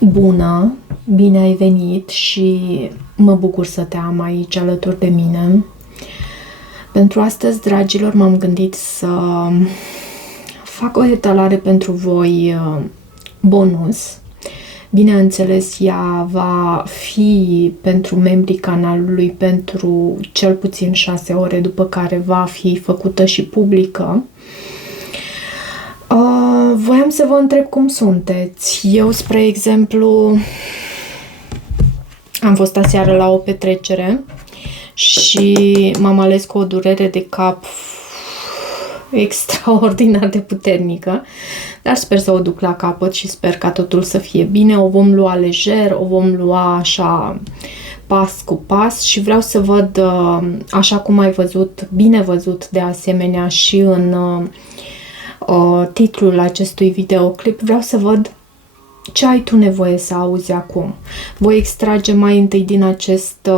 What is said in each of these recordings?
Bună, bine ai venit și mă bucur să te am aici alături de mine. Pentru astăzi, dragilor, m-am gândit să fac o etalare pentru voi bonus. Bineînțeles, ea va fi pentru membrii canalului pentru cel puțin 6 ore, după care va fi făcută și publică. Voiam să vă întreb cum sunteți. Eu, spre exemplu, am fost aseară la o petrecere și m-am ales cu o durere de cap extraordinar de puternică, dar sper să o duc la capăt și sper ca totul să fie bine. O vom lua lejer, o vom lua așa pas cu pas și vreau să văd, așa cum ai văzut, bine văzut de asemenea și în titlul acestui videoclip, vreau să văd ce ai tu nevoie să auzi acum. Voi extrage mai întâi din acest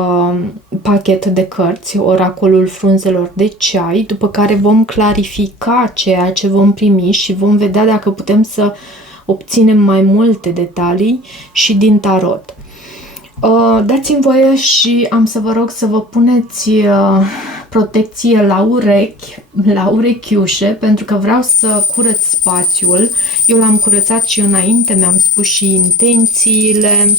pachet de cărți Oracolul Frunzelor de Ceai, după care vom clarifica ceea ce vom primi și vom vedea dacă putem să obținem mai multe detalii și din tarot. Dați-mi voie și am să vă rog să vă puneți protecție la urechiușe, pentru că vreau să curăț spațiul. Eu l-am curățat și înainte, mi-am spus și intențiile.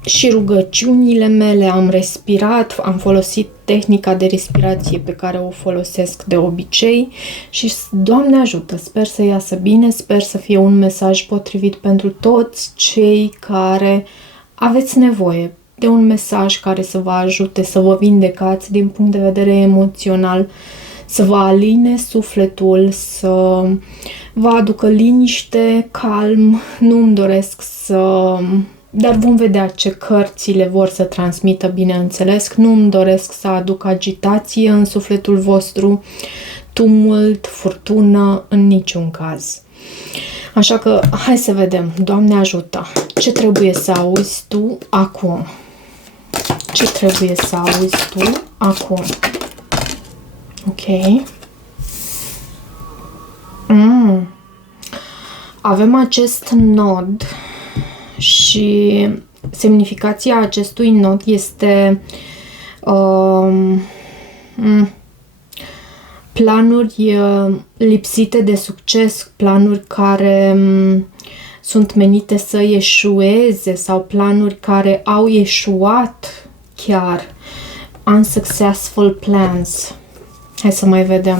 Și rugăciunile mele, am respirat, am folosit tehnica de respirație pe care o folosesc de obicei și Doamne ajută, sper să iasă bine, sper să fie un mesaj potrivit pentru toți cei care aveți nevoie de un mesaj care să vă ajute să vă vindecați din punct de vedere emoțional, să vă aline sufletul, să vă aducă liniște, calm. Nu-mi doresc să... Dar vom vedea ce cărțile vor să transmită, bineînțeles. Nu îmi doresc să aduc agitație în sufletul vostru, tumult, furtună, în niciun caz. Așa că, hai să vedem. Doamne ajută! Ce trebuie să auzi tu acum? Ce trebuie să auzi tu acum? Ok. Avem acest nod și semnificația acestui nod este planuri lipsite de succes, planuri care sunt menite să eșueze sau planuri care au eșuat chiar. Unsuccessful plans. Hai să mai vedem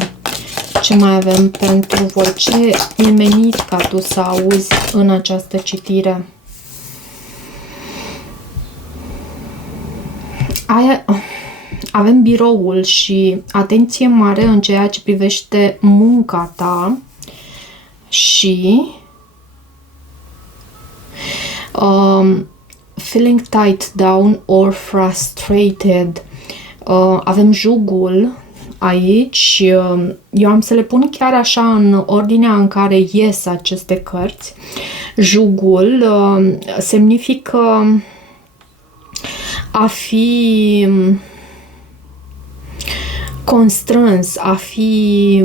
ce mai avem pentru voi. Ce e menit ca tu să auzi în această citire? Avem biroul și atenție mare în ceea ce privește munca ta și feeling tied down or frustrated. Avem jugul aici. Eu am să le pun chiar așa în ordinea în care ies aceste cărți. Jugul semnifică a fi constrâns, a fi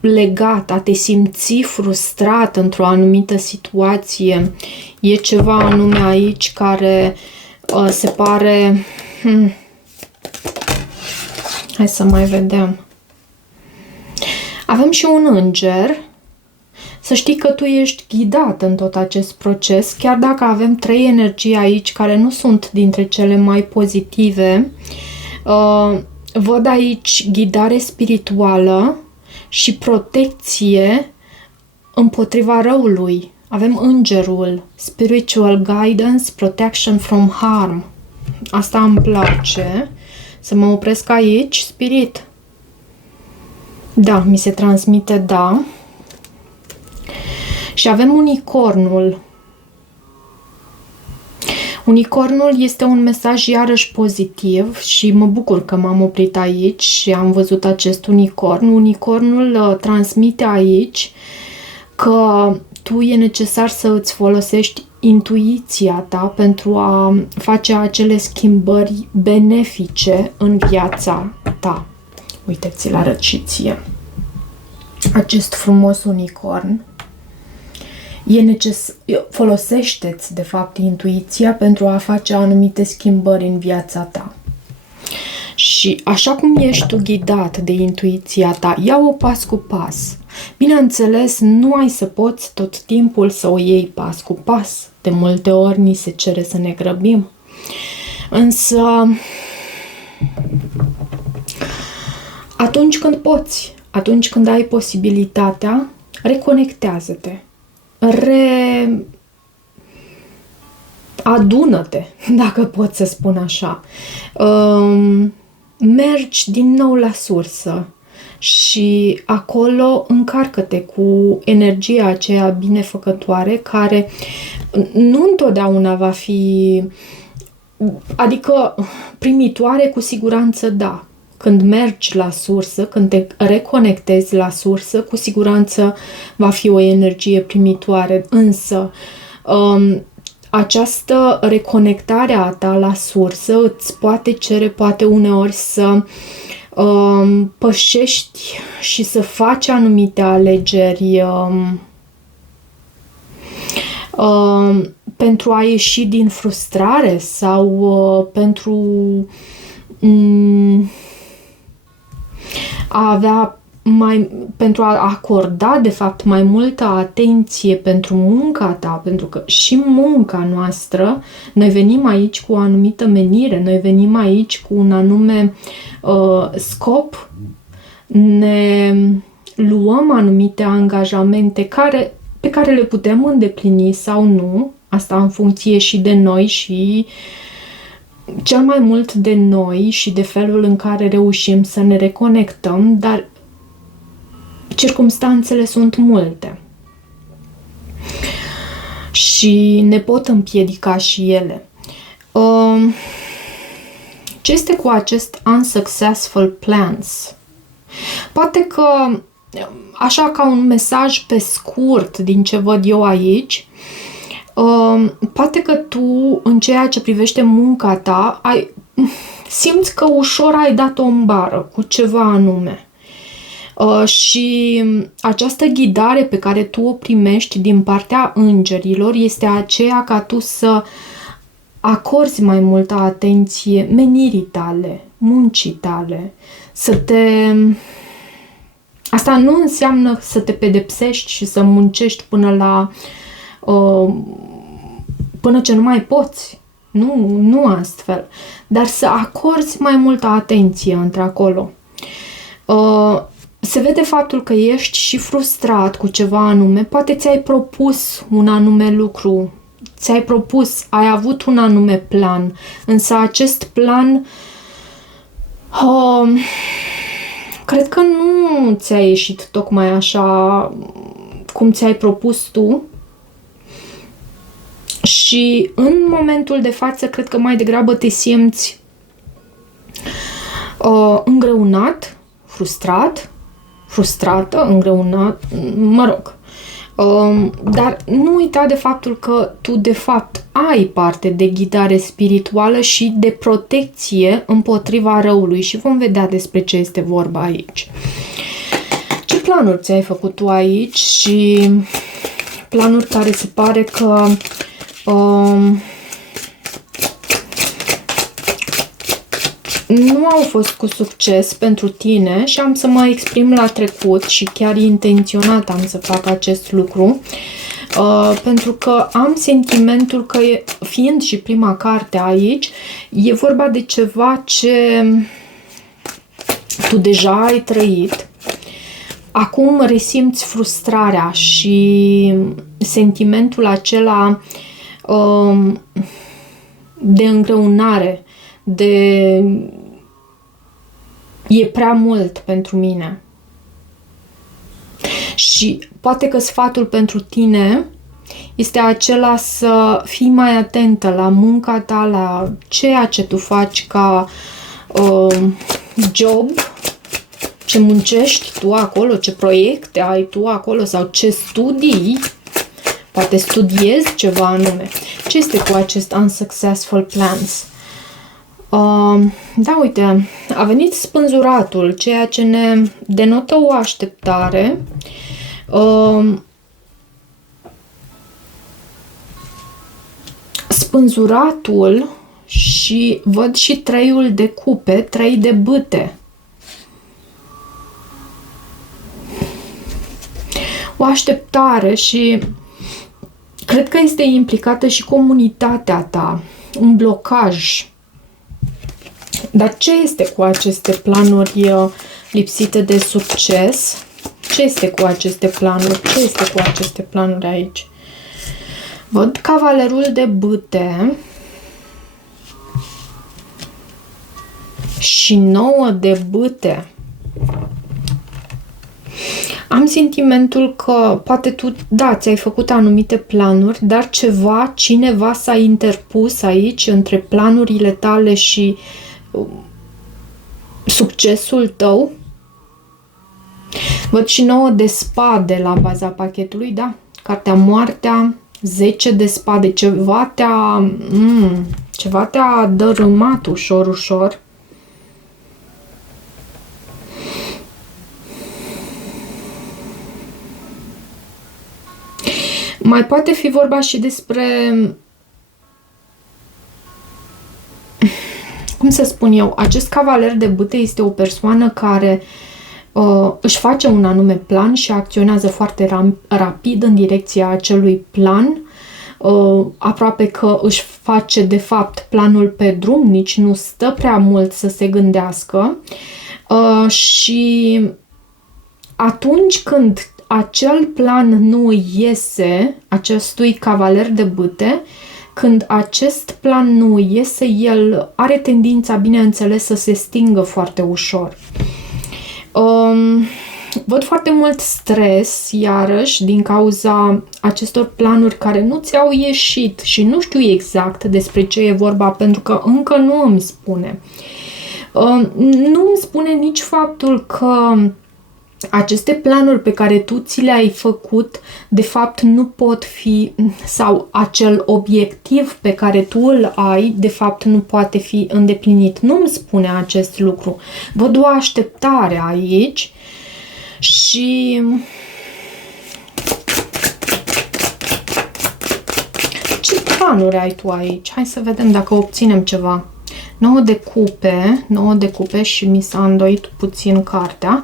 legat, a te simți frustrat într-o anumită situație. E ceva anume aici care se pare... Hai să mai vedem. Avem și un înger. Să știi că tu ești ghidat în tot acest proces, chiar dacă avem 3 energii aici care nu sunt dintre cele mai pozitive. Văd aici ghidare spirituală și protecție împotriva răului. Avem îngerul, spiritual guidance, protection from harm. Asta îmi place. Să mă opresc aici, spirit. Da, mi se transmite da. Și avem unicornul. Unicornul este un mesaj iarăși pozitiv și mă bucur că m-am oprit aici și am văzut acest unicorn. Unicornul transmite aici că tu e necesar să îți folosești intuiția ta pentru a face acele schimbări benefice în viața ta. Uite, ți-l arăt și ție. Acest frumos unicorn. Folosește-ți, de fapt, intuiția pentru a face anumite schimbări în viața ta. Și așa cum ești tu ghidat de intuiția ta, ia-o pas cu pas. Bineînțeles, nu ai să poți tot timpul să o iei pas cu pas. De multe ori ni se cere să ne grăbim. Însă, atunci când poți, atunci când ai posibilitatea, reconectează-te. Adună-te, dacă pot să spun așa. Mergi din nou la sursă și acolo încarcă-te cu energia aceea binefăcătoare care nu întotdeauna va fi, adică primitoare cu siguranță da. Când mergi la sursă, când te reconectezi la sursă, cu siguranță va fi o energie primitoare, însă această reconectare a ta la sursă îți poate cere, poate uneori să pășești și să faci anumite alegeri pentru a ieși din frustrare sau pentru a acorda, de fapt, mai multă atenție pentru munca ta, pentru că și munca noastră, noi venim aici cu o anumită menire, noi venim aici cu un anume scop, ne luăm anumite angajamente pe care le putem îndeplini sau nu, asta în funcție și de noi și cel mai mult de noi și de felul în care reușim să ne reconectăm, dar circumstanțele sunt multe și ne pot împiedica și ele. Ce este cu acest unsuccessful plans? Poate că, așa ca un mesaj pe scurt din ce văd eu aici, poate că tu, în ceea ce privește munca ta, simți că ușor ai dat o bară cu ceva anume. Și această ghidare pe care tu o primești din partea îngerilor este aceea ca tu să acorzi mai multă atenție menirii tale, muncii tale, Asta nu înseamnă să te pedepsești și să muncești până ce nu mai poți. Nu astfel. Dar să acorzi mai multă atenție între acolo. Se vede faptul că ești și frustrat cu ceva anume. Poate ți-ai propus un anume lucru. Ai avut un anume plan. Însă acest plan cred că nu ți-a ieșit tocmai așa cum ți-ai propus tu. Și în momentul de față, cred că mai degrabă te simți îngreunat, frustrată, îngreunat, mă rog. Dar nu uita de faptul că tu, de fapt, ai parte de ghidare spirituală și de protecție împotriva răului și vom vedea despre ce este vorba aici. Ce planuri ți-ai făcut tu aici și planuri care se pare că nu au fost cu succes pentru tine și am să mă exprim la trecut și chiar intenționat am să fac acest lucru pentru că am sentimentul că, fiind și prima carte aici, e vorba de ceva ce tu deja ai trăit. Acum resimți frustrarea și sentimentul acela de îngreunare, e prea mult pentru mine. Și poate că sfatul pentru tine este acela să fii mai atentă la munca ta, la ceea ce tu faci ca job, ce muncești tu acolo, ce proiecte ai tu acolo sau ce studii, poate studiezi ceva anume. Ce este cu acest unsuccessful plans? Da, uite, A venit spânzuratul, ceea ce ne denotă o așteptare. Spânzuratul și văd și 3-ul de cupe, 3 de bâte. O așteptare și cred că este implicată și comunitatea ta, un blocaj. Dar ce este cu aceste planuri lipsite de succes? Ce este cu aceste planuri? Ce este cu aceste planuri aici? Văd cavalerul de bâte și 9 de bâte. Am sentimentul că poate tu, da, ți-ai făcut anumite planuri, dar cineva s-a interpus aici între planurile tale și succesul tău. Văd și 9 de spade la baza pachetului, da? Cartea Moartea, 10 de spade, ceva te-a dărâmat ușor, ușor. Mai poate fi vorba și despre, cum să spun eu, acest cavaler de bâte este o persoană care își face un anume plan și acționează foarte rapid în direcția acelui plan, aproape că își face de fapt planul pe drum, nici nu stă prea mult să se gândească și atunci când acel plan nu iese, acestui cavaler de bâte, când acest plan nu iese, el are tendința, bineînțeles, să se stingă foarte ușor. Văd foarte mult stres, iarăși, din cauza acestor planuri care nu ți-au ieșit și nu știu exact despre ce e vorba, pentru că încă nu îmi spune. Nu îmi spune nici faptul că aceste planuri pe care tu ți le-ai făcut, de fapt nu pot fi, sau acel obiectiv pe care tu îl ai, de fapt nu poate fi îndeplinit. Nu îmi spune acest lucru. Văd o așteptare aici și ce planuri ai tu aici? Hai să vedem dacă obținem ceva. 9 de cupe și mi s-a îndoit puțin cartea.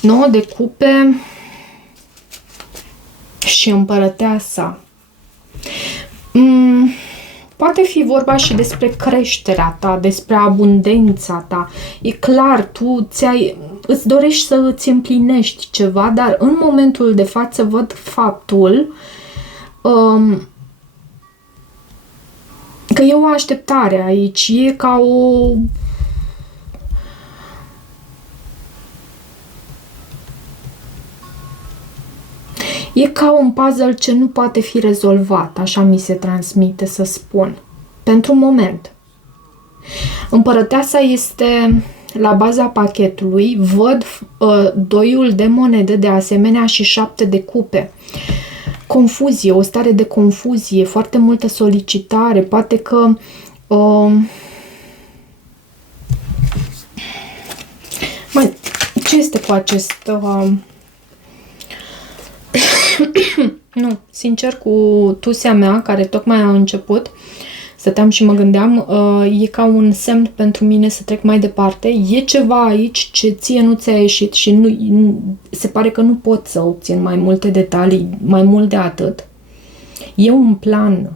9 de cupe și împărăteasa. Poate fi vorba și despre creșterea ta, despre abundența ta. E clar, tu îți dorești să îți împlinești ceva, dar în momentul de față văd faptul că e o așteptare aici, e ca o... E ca un puzzle ce nu poate fi rezolvat, așa mi se transmite să spun, pentru moment. Împărăteasa este la baza pachetului, văd 2-ul de monede de asemenea și 7 de cupe. Confuzie, o stare de confuzie, foarte multă solicitare, poate că ce este cu acest nu, sincer, cu tusea mea, care tocmai a început, stăteam și mă gândeam, e ca un semn pentru mine să trec mai departe. E ceva aici ce ție nu ți-a ieșit și se pare că nu pot să obțin mai multe detalii, mai mult de atât. E un plan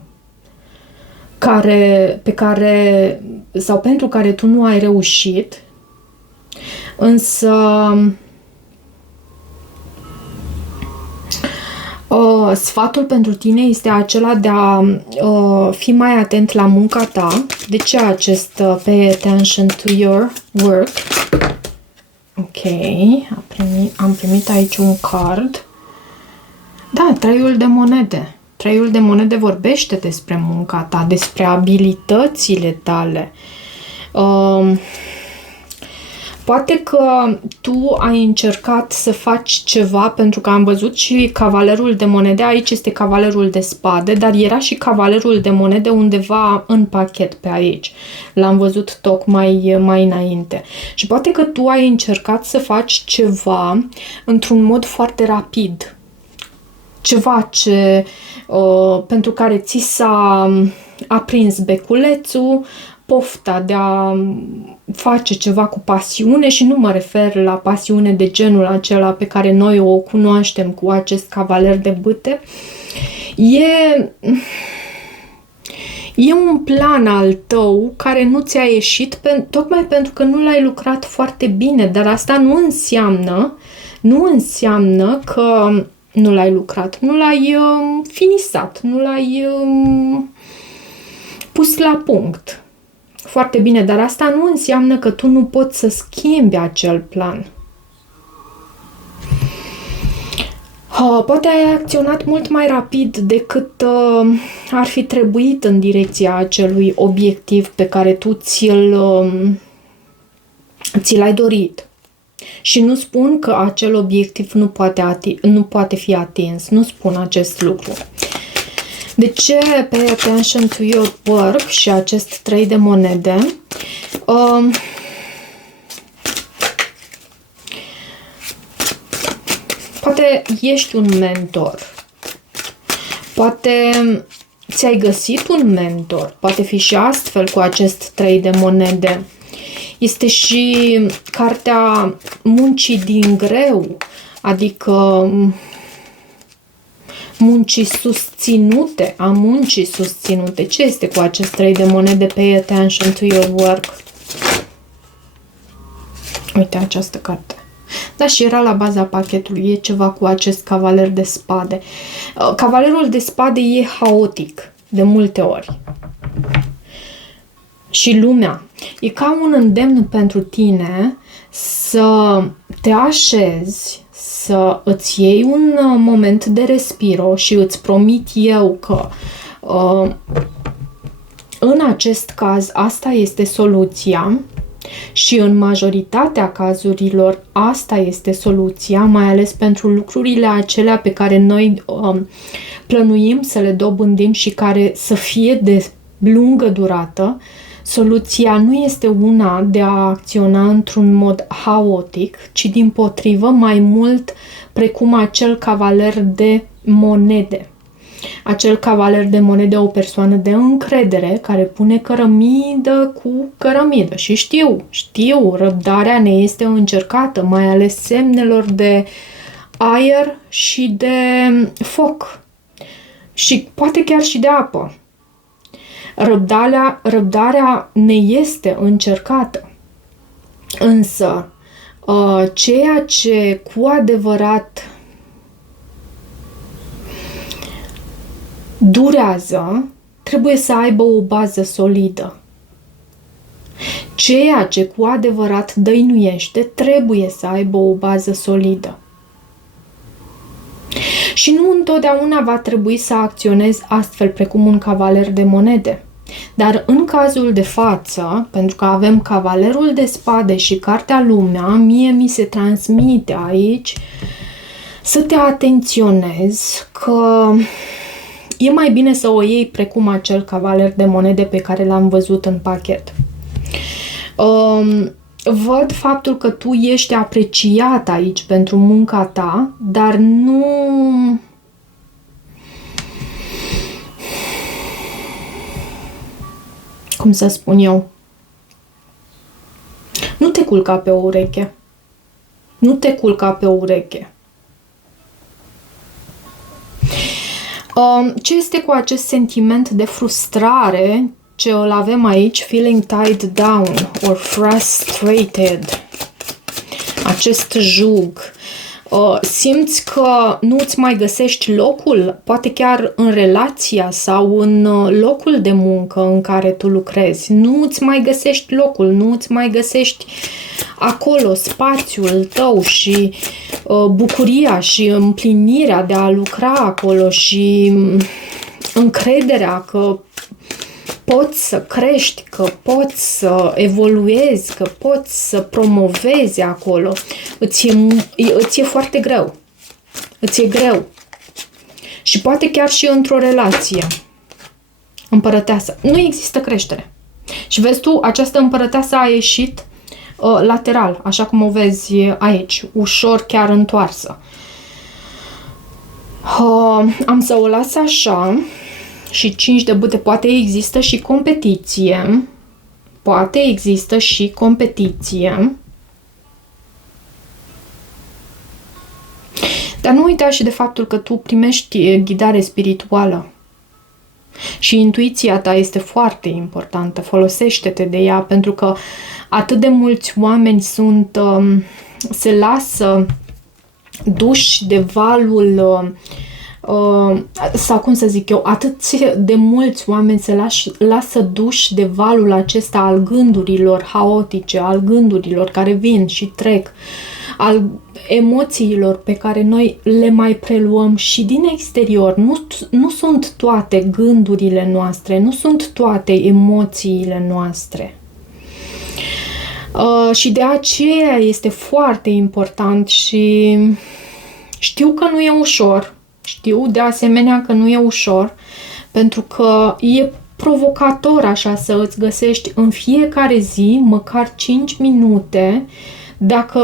pentru care tu nu ai reușit, însă sfatul pentru tine este acela de a fi mai atent la munca ta. De ce acest pay attention to your work? Ok, am primit aici un card. Da, 3-ul de monede. 3-ul de monede vorbește despre munca ta, despre abilitățile tale. Poate că tu ai încercat să faci ceva, pentru că am văzut și cavalerul de monede, aici este cavalerul de spade, dar era și cavalerul de monede undeva în pachet pe aici. L-am văzut tocmai mai înainte. Și poate că tu ai încercat să faci ceva într-un mod foarte rapid. Ceva pentru care ți s-a aprins beculețul, pofta de a face ceva cu pasiune, și nu mă refer la pasiune de genul acela pe care noi o cunoaștem cu acest cavaler de bâte. E un plan al tău care nu ți-a ieșit tocmai pentru că nu l-ai lucrat foarte bine, dar asta nu înseamnă că nu l-ai lucrat, nu l-ai finisat, nu l-ai pus la punct foarte bine, dar asta nu înseamnă că tu nu poți să schimbi acel plan. Poate ai acționat mult mai rapid decât ar fi trebuit în direcția acelui obiectiv pe care tu ți l-ai dorit. Și nu spun că acel obiectiv nu poate fi atins, nu spun acest lucru. De ce pay attention to your work și acest 3 de monede? Poate ești un mentor. Poate ți-ai găsit un mentor. Poate fi și astfel cu acest 3 de monede. Este și cartea muncii din greu, adică muncii susținute, a muncii susținute. Ce este cu acest 3 de monede? Pay attention to your work. Uite această carte. Da, și era la baza pachetului. E ceva cu acest cavaler de spade. Cavalerul de spade e haotic, de multe ori. Și lumea. E ca un îndemn pentru tine să te așezi, să îți iei un moment de respiro, și îți promit eu că în acest caz asta este soluția și în majoritatea cazurilor asta este soluția, mai ales pentru lucrurile acelea pe care noi plănuim să le dobândim și care să fie de lungă durată. Soluția nu este una de a acționa într-un mod haotic, ci dimpotrivă mai mult precum acel cavaler de monede. Acel cavaler de monede, o persoană de încredere care pune cărămidă cu cărămidă. Și știu, răbdarea ne este încercată, mai ales semnelor de aer și de foc. Și poate chiar și de apă. Răbdarea ne este încercată. Însă, ceea ce cu adevărat durează, trebuie să aibă o bază solidă. Ceea ce cu adevărat dăinuiește, trebuie să aibă o bază solidă. Și nu întotdeauna va trebui să acționezi astfel precum un cavaler de monede. Dar în cazul de față, pentru că avem cavalerul de spade și cartea lumea, mie mi se transmite aici să te atenționezi că e mai bine să o iei precum acel cavaler de monede pe care l-am văzut în pachet. Văd faptul că tu ești apreciat aici pentru munca ta, dar nu... Cum să spun eu? Nu te culca pe o ureche. Nu te culca pe o ureche. Ce este cu acest sentiment de frustrare ce îl avem aici, feeling tied down or frustrated? Acest jug. Simți că nu îți mai găsești locul, poate chiar în relația sau în locul de muncă în care tu lucrezi. Nu îți mai găsești locul, nu îți mai găsești acolo spațiul tău și bucuria și împlinirea de a lucra acolo și încrederea că poți să crești, că poți să evoluezi, că poți să promovezi acolo, îți e foarte greu. Îți e greu. Și poate chiar și într-o relație. Împărăteasă. Nu există creștere. Și vezi tu, această împărăteasă a ieșit lateral, așa cum o vezi aici, ușor chiar întoarsă. Am să o las așa și 5 de bâte. Poate există și competiție. Poate există și competiție. Dar nu uita și de faptul că tu primești ghidare spirituală. Și intuiția ta este foarte importantă. Folosește-te de ea, pentru că atât de mulți oameni se lasă duși de valul, sau cum să zic eu, atât de mulți oameni se lasă duși de valul acesta al gândurilor haotice, al gândurilor care vin și trec, al emoțiilor pe care noi le mai preluăm și din exterior. Nu sunt toate gândurile noastre, nu sunt toate emoțiile noastre. Și de aceea este foarte important și știu că nu e ușor, știu de asemenea că nu e ușor, pentru că e provocator așa să îți găsești în fiecare zi măcar 5 minute, dacă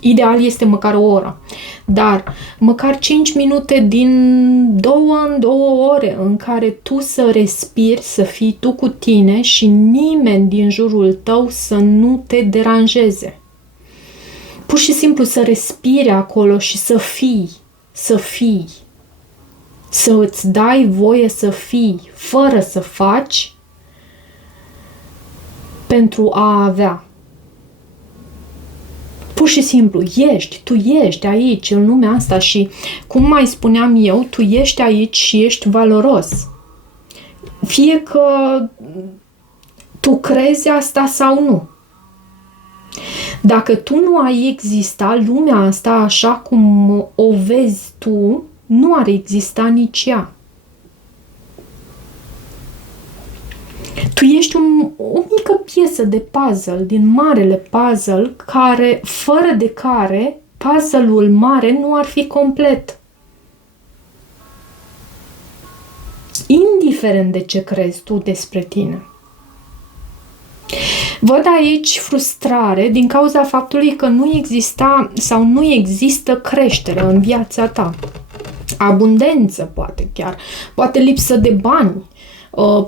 ideal este măcar o oră, dar măcar 5 minute din 2 în 2 ore în care tu să respiri, să fii tu cu tine și nimeni din jurul tău să nu te deranjeze. Pur și simplu să respiri acolo și să fii, să îți dai voie să fii, fără să faci pentru a avea. Pur și simplu, tu ești aici, în lumea asta și, cum mai spuneam eu, tu ești aici și ești valoros. Fie că tu crezi asta sau nu. Dacă tu nu ai exista, lumea asta, așa cum o vezi tu, nu ar exista nici ea. Tu ești o mică piesă de puzzle, din marele puzzle, fără de care puzzle-ul mare nu ar fi complet. Indiferent de ce crezi tu despre tine. Văd aici frustrare din cauza faptului că nu exista sau nu există creștere în viața ta. Abundență, poate chiar. Poate lipsă de bani.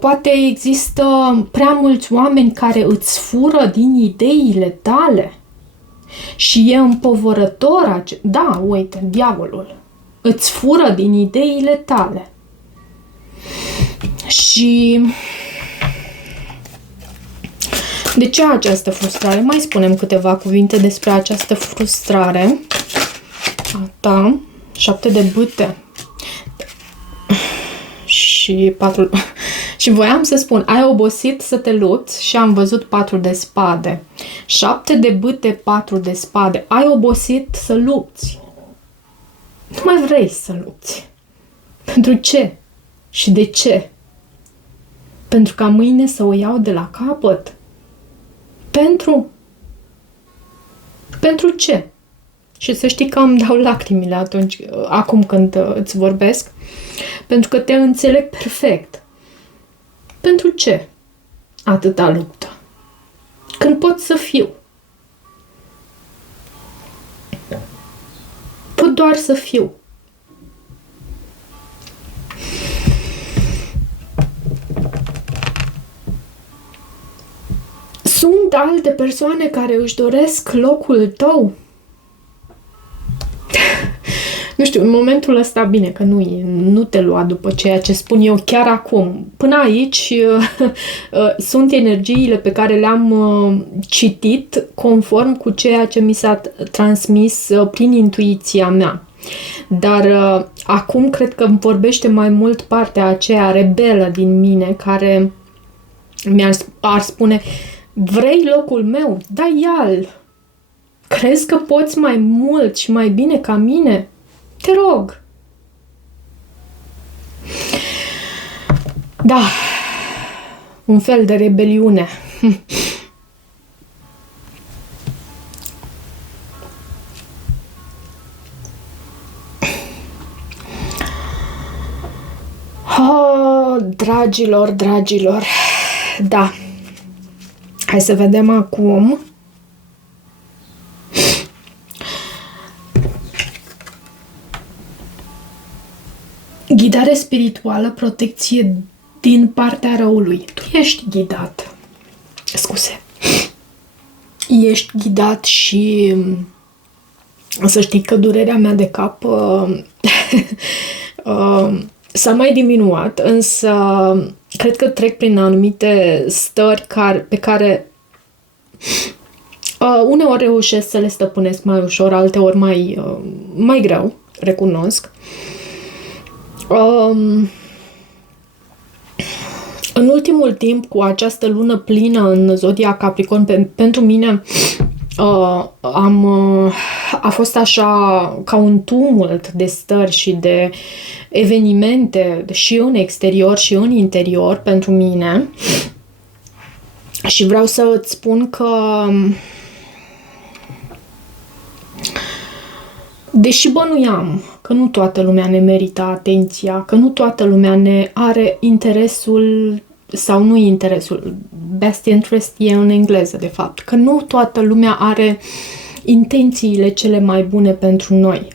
Poate există prea mulți oameni care îți fură din ideile tale și e împovărător. Da, uite, diavolul îți fură din ideile tale. Și de ce această frustrare? Mai spunem câteva cuvinte despre această frustrare a ta. 7 de bâte și 4. Și voiam să spun, ai obosit să te lupți și am văzut 4 de spade. 7 de bâte, 4 de spade. Ai obosit să lupți. Nu mai vrei să lupți. Pentru ce? Și de ce? Pentru ca mâine să o iau de la capăt? Pentru ce? Și să știi că îmi dau lacrimile acum când îți vorbesc, pentru că te înțeleg perfect. Pentru ce atâta luptă? Când pot să fiu. Pot doar să fiu. Sunt alte persoane care își doresc locul tău. Nu știu, în momentul ăsta, bine că nu te lua după ceea ce spun eu chiar acum. Până aici sunt energiile pe care le-am citit conform cu ceea ce mi s-a transmis prin intuiția mea. Dar acum cred că îmi vorbește mai mult partea aceea rebelă din mine care ar spune: vrei locul meu? Da, ia-l! Crezi că poți mai mult și mai bine ca mine? Te rog! Da, Un fel de rebeliune. Oh, dragilor, dragilor. Da. Hai să vedem acum. Ghidare spirituală, protecție din partea răului. Tu ești ghidat. Scuze. Ești ghidat și să știi că durerea mea de cap s-a mai diminuat, însă cred că trec prin anumite stări pe care uneori reușesc să le stăpânesc mai ușor, alteori mai greu, recunosc. În ultimul timp, cu această lună plină în zodia Capricorn, pentru mine a fost așa ca un tumult de stări și de evenimente și în exterior și în interior pentru mine. Și vreau să îți spun că deși bănuiam că nu toată lumea ne merită atenția, că nu toată lumea ne are interesul sau nu interesul, best interest e în engleză de fapt, că nu toată lumea are intențiile cele mai bune pentru noi.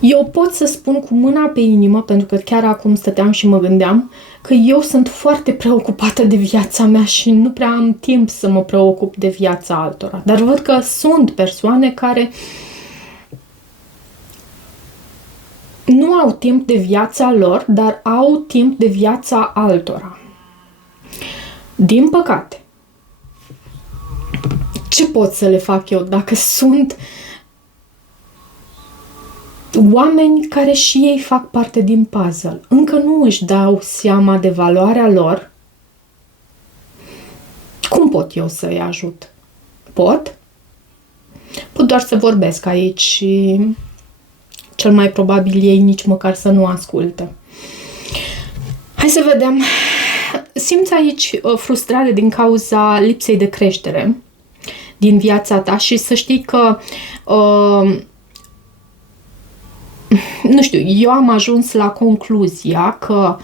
Eu pot să spun cu mâna pe inimă, pentru că chiar acum stăteam și mă gândeam, că eu sunt foarte preocupată de viața mea și nu prea am timp să mă preocup de viața altora. Dar văd că sunt persoane care nu au timp de viața lor, dar au timp de viața altora. Din păcate. Ce pot să le fac eu dacă sunt oameni care și ei fac parte din puzzle? Încă nu își dau seama de valoarea lor. Cum pot eu să-i ajut? Pot? Pot doar să vorbesc aici și cel mai probabil ei nici măcar să nu ascultă. Hai să vedem. Simți aici frustrare din cauza lipsei de creștere din viața ta și să știi că nu știu, eu am ajuns la concluzia că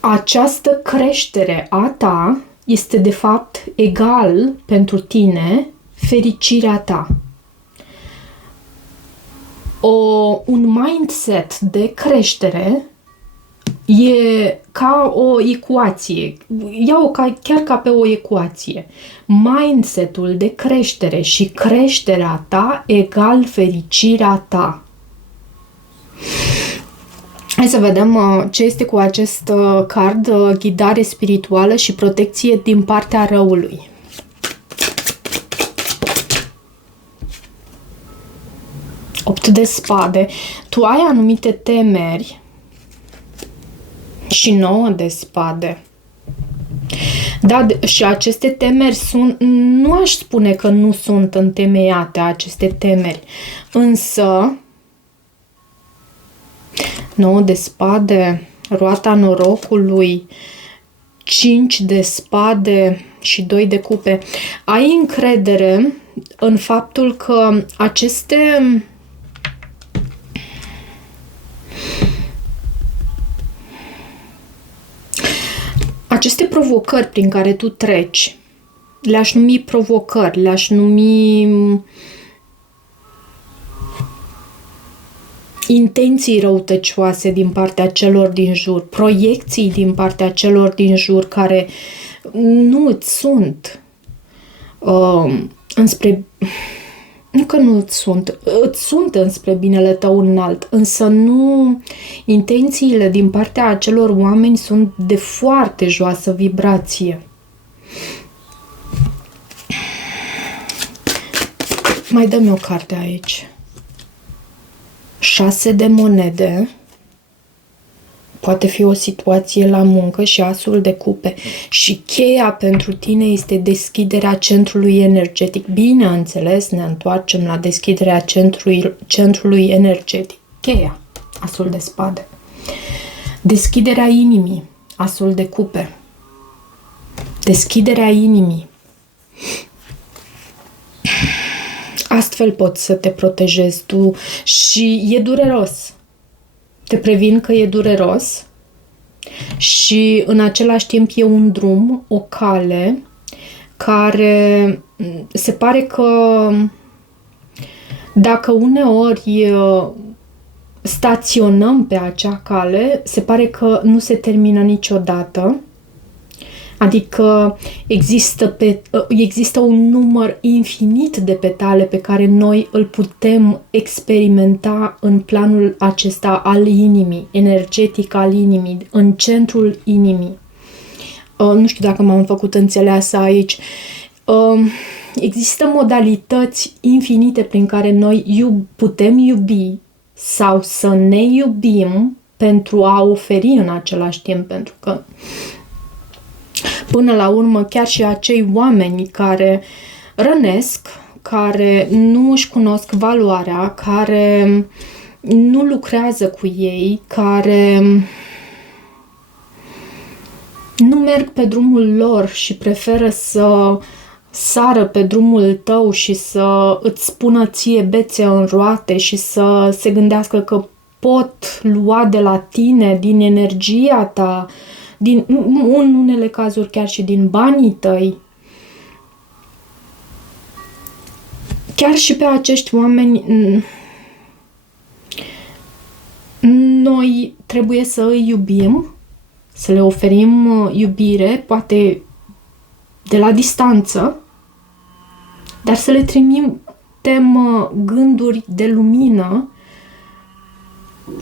această creștere a ta este de fapt egal pentru fericirea ta. Un mindset de creștere e ca o ecuație. Ia-o chiar ca pe o ecuație. Mindsetul de creștere și creșterea ta egal fericirea ta. Hai să vedem ce este cu acest card, ghidare spirituală și protecție din partea răului. Opt de spade. Tu ai anumite temeri și 9 de spade. Da, și aceste temeri sunt, nu aș spune că nu sunt întemeiate aceste temeri, însă 9 de spade, roata norocului, 5 de spade și 2 de cupe. Ai încredere în faptul că aceste provocări prin care tu treci, le-aș numi provocări, le-aș numi intenții răutăcioase din partea celor din jur, proiecții din partea celor din jur care nu îți sunt nu că nu îți sunt înspre binele tău înalt, însă nu, intențiile din partea acelor oameni sunt de foarte joasă vibrație. Mai dă-mi o carte aici. 6 de monede. Poate fi o situație la muncă și asul de cupe. Și cheia pentru tine este deschiderea centrului energetic. Bineînțeles, ne întoarcem la deschiderea centrului energetic. Cheia. Asul de spade. Deschiderea inimii, asul de cupe. Deschiderea inimii. Astfel poți să te protejezi tu și e dureros. Te previn că e dureros și în același timp e un drum, o cale care se pare că dacă uneori staționăm pe acea cale, se pare că nu se termină niciodată. Adică există un număr infinit de petale pe care noi îl putem experimenta în planul acesta al inimii, energetic al inimii, în centrul inimii. Nu știu dacă m-am făcut înțeleasă aici. Există modalități infinite prin care noi putem iubi sau să ne iubim pentru a oferi în același timp, pentru că până la urmă chiar și acei oameni care rănesc, care nu își cunosc valoarea, care nu lucrează cu ei, care nu merg pe drumul lor și preferă să sară pe drumul tău și să îți spună ție bețe în roate și să se gândească că pot lua de la tine, din energia ta, în unele cazuri chiar și din banii tăi. Chiar și pe acești oameni noi trebuie să îi iubim, să le oferim iubire, poate de la distanță, dar să le trimitem gânduri de lumină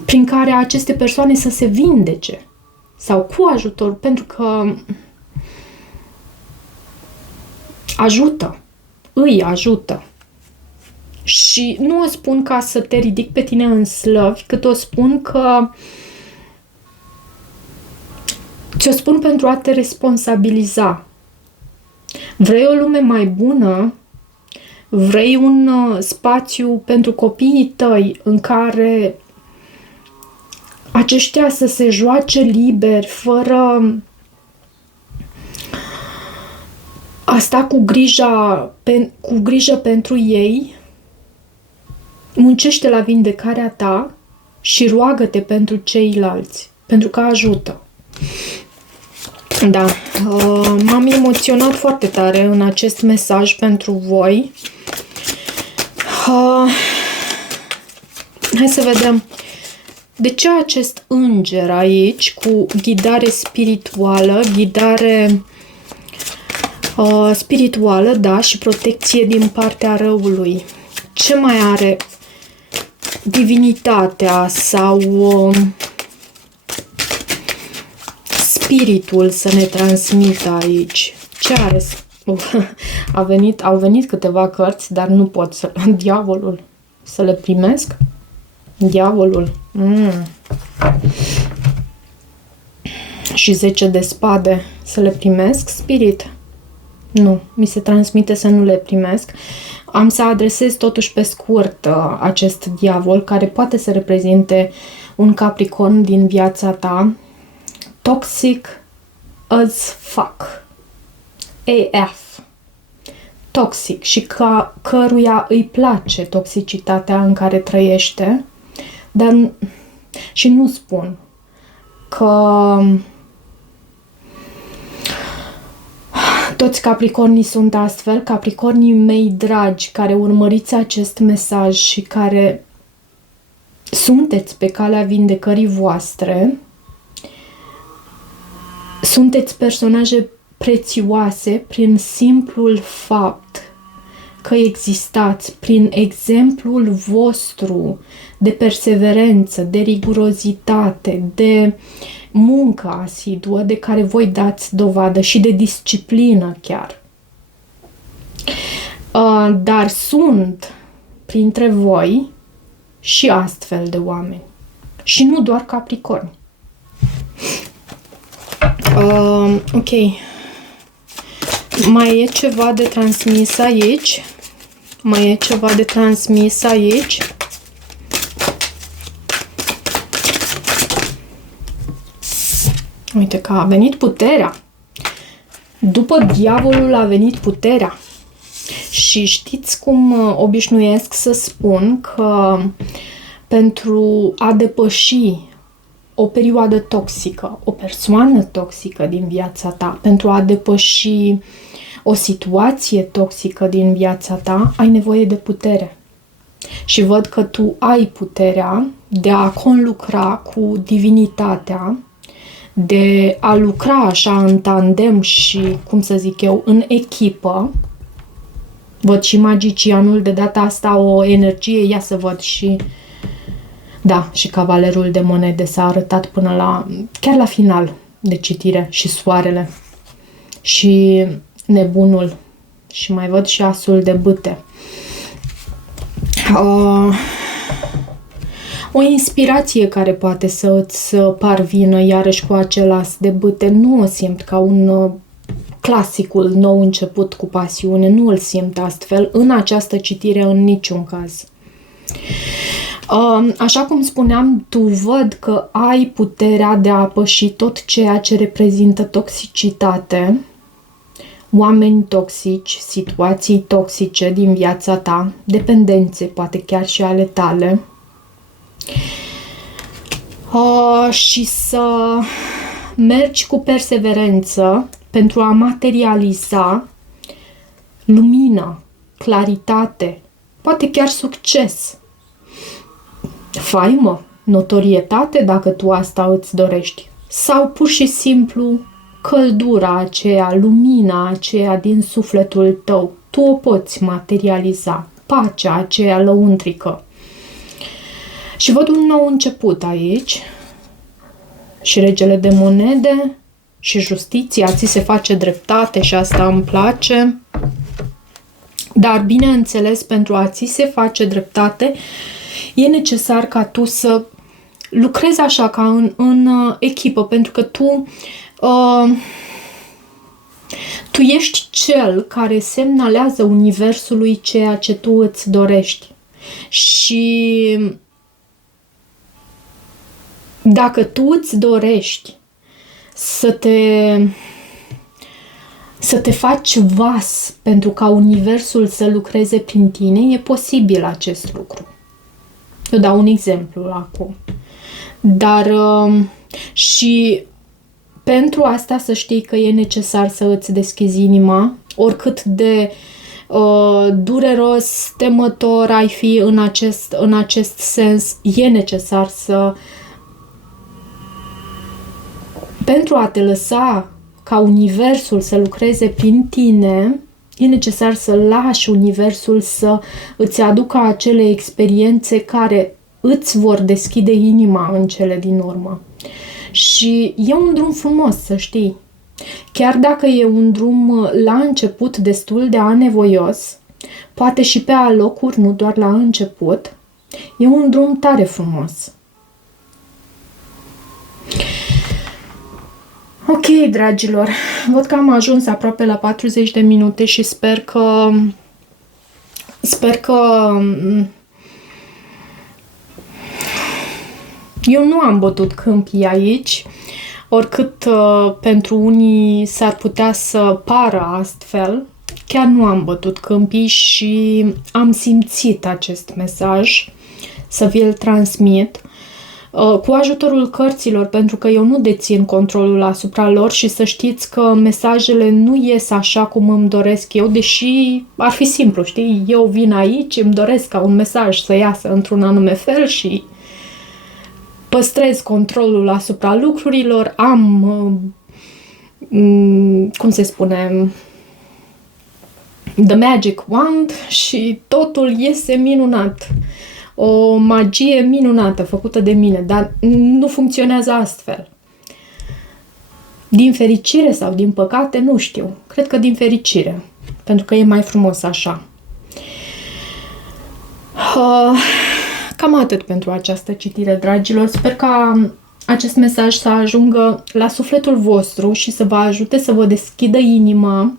prin care aceste persoane să se vindece sau cu ajutor, pentru că îi ajută. Și nu o spun ca să te ridic pe tine în slăvi, cât o spun că ți-o spun pentru a te responsabiliza. Vrei o lume mai bună? Vrei un spațiu pentru copiii tăi în care aceștia să se joace liberi, fără a sta cu grijă pentru ei? Muncește la vindecarea ta și roagă-te pentru ceilalți, pentru că ajută. Da, m-am emoționat foarte tare în acest mesaj pentru voi. Hai să vedem. De ce acest înger aici cu ghidare spirituală, da, și protecție din partea răului? Ce mai are divinitatea sau spiritul să ne transmită aici? Ce are? Au venit câteva cărți, dar nu pot să... Diavolul. Să le primesc? Diavolul. Și 10 de spade. Să le primesc? Spirit. Nu. Mi se transmite să nu le primesc. Am să adresez totuși pe scurt acest diavol, care poate să reprezinte un capricorn din viața ta. Toxic as fuck. AF. Toxic și căruia îi place toxicitatea în care trăiește, dar și nu spun că toți capricornii sunt astfel. Capricornii mei dragi, care urmăriți acest mesaj și care sunteți pe calea vindecării voastre, sunteți personaje prețioase prin simplul fapt că existați, prin exemplul vostru de perseverență, de rigurozitate, de muncă asiduă de care voi dați dovadă și de disciplină chiar. Dar sunt printre voi și astfel de oameni. Și nu doar capricorni. Ok. Mai e ceva de transmis aici? Uite că a venit puterea. După diavolul a venit puterea. Și știți cum obișnuiesc să spun că pentru a depăși o perioadă toxică, o persoană toxică din viața ta, pentru a depăși o situație toxică din viața ta, ai nevoie de putere. Și văd că tu ai puterea de a conlucra cu divinitatea, de a lucra așa în tandem și, cum să zic eu, în echipă. Văd și magicianul, de data asta o energie, ia să văd și... Da, și cavalerul de monede s-a arătat până la... chiar la final de citire, și soarele. Și nebunul. Și mai văd și asul de bâte. O inspirație care poate să îți parvină iarăși cu acel as de bâte. Nu o simt ca un clasicul nou început cu pasiune. Nu îl simt astfel în această citire în niciun caz. Așa cum spuneam, tu văd că ai puterea de a păși tot ceea ce reprezintă toxicitate, oameni toxici, situații toxice din viața ta, dependențe, poate chiar și ale tale, și să mergi cu perseverență pentru a materializa lumină, claritate, poate chiar succes, faimă, notorietate, dacă tu asta îți dorești, sau pur și simplu căldura aceea, lumina aceea din sufletul tău. Tu o poți materializa, pacea aceea lăuntrică. Și văd un nou început aici, și regele de monede, și justiția, ți se face dreptate și asta îmi place. Dar, bineînțeles, pentru a ți se face dreptate, e necesar ca tu să lucrezi așa, ca în echipă, pentru că tu ești cel care semnalează universului ceea ce tu îți dorești. Și dacă tu îți dorești să te faci vas pentru ca universul să lucreze prin tine, e posibil acest lucru. Eu dau un exemplu acum. Dar și pentru asta să știi că e necesar să îți deschizi inima, oricât de dureros, temător ai fi în acest sens, e necesar să... Pentru a te lăsa ca universul să lucreze prin tine, e necesar să lași universul să îți aducă acele experiențe care îți vor deschide inima în cele din urmă. Și e un drum frumos, să știi. Chiar dacă e un drum la început destul de anevoios, poate și pe alocuri, nu doar la început, e un drum tare frumos. Ok, dragilor, văd că am ajuns aproape la 40 de minute și sper că eu nu am bătut câmpii aici, oricât pentru unii s-ar putea să pară astfel. Chiar nu am bătut câmpii și am simțit acest mesaj să vi-l transmit cu ajutorul cărților, pentru că eu nu dețin controlul asupra lor și să știți că mesajele nu ies așa cum îmi doresc eu, deși ar fi simplu, știi? Eu vin aici, îmi doresc ca un mesaj să iasă într-un anume fel și păstrez controlul asupra lucrurilor, am, cum se spune, the magic wand și totul iese minunat. O magie minunată făcută de mine, dar nu funcționează astfel. Din fericire sau din păcate, nu știu. Cred că din fericire, pentru că e mai frumos așa. Cam atât pentru această citire, dragilor. Sper ca acest mesaj să ajungă la sufletul vostru și să vă ajute să vă deschidă inima,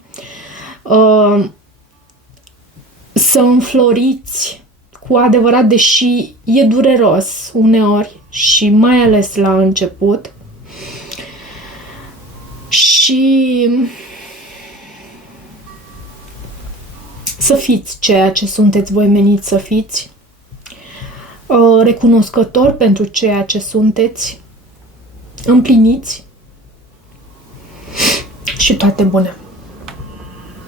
să înfloriți cu adevărat, deși e dureros uneori și mai ales la început. și să fiți ceea ce sunteți voi meniți să fiți, recunoscători pentru ceea ce sunteți, împliniți și toate bune!